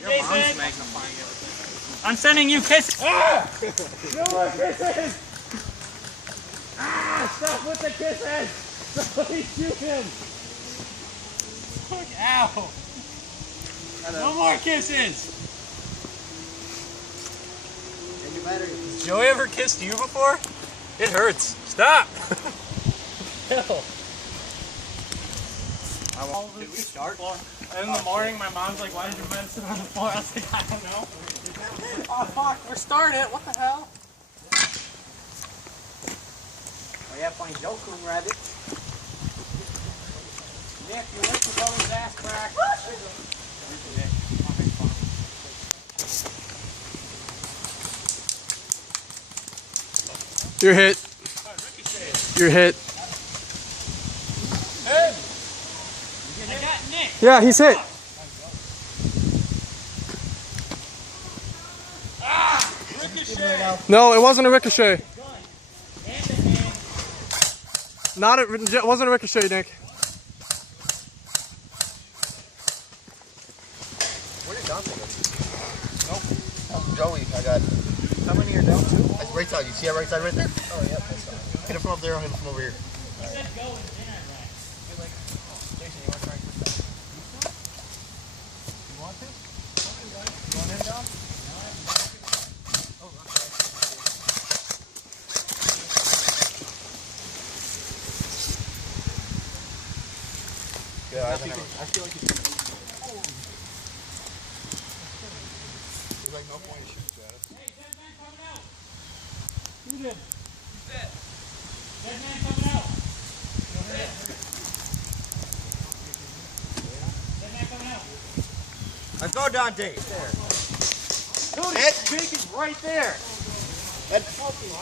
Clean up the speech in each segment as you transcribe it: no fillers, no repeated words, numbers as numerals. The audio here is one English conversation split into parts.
Your mom's magnifying everything. I'm sending you kisses. Ah! No more kisses! Ah! Stop with the kisses! Somebody shoot him! Ow! No more kisses! Has Joey ever kissed you before? It hurts. Stop! Hell. Did we start? In the morning, my mom's like, why did your man sit on the floor? I was like, I don't know. Oh, fuck. We're starting it. What the hell? Oh, yeah, playing Joker Rabbit. Nick, you let your brother's ass crack. You're hit. You're hit. Hey! I got Nick. Yeah, he's hit. Ah! Ricochet! No, it wasn't a ricochet. It wasn't a ricochet, Nick. Where did Dante go? Nope. Joey, I got. How many are down? 2? That's right side. You see that right side right there? Oh, yeah. That's fine. Hit it from up there, I'll hit it from over here. He said go and then I ran. Jason, you want to try and push that? You want to? You want him down? Oh, okay. Yeah, I feel like he's going to. There's like no point in shooting at us. Hey, dead man coming out! Who did? Who's dead? Dead man coming out! Dead. Dead man coming out! Let's go, Dante! There. Dude, Jake is right there! That's fucking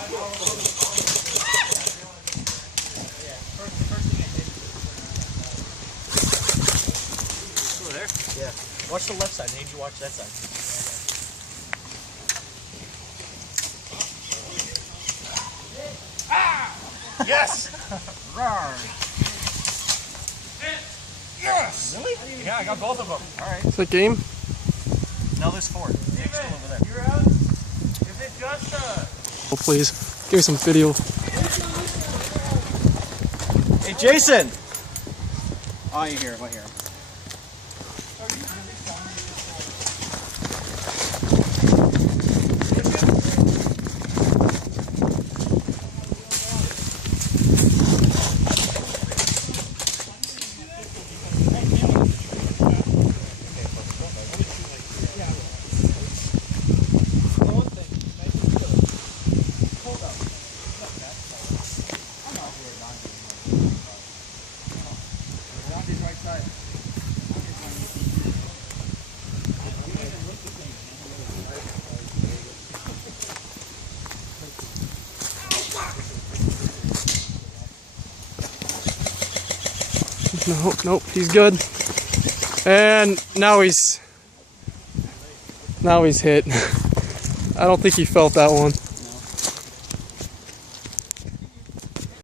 Over there? Yeah. Watch the left side, maybe you watch that side. Yes! Yes! Really? Yeah, I got both of them. Alright. Is that game? Now there's 4. Nick's still over there. You're out? Is it just Oh, please. Give me some video. Hey, Jason! Oh, you hear him, I hear him. Nope, he's good. And now he's hit. I don't think he felt that one.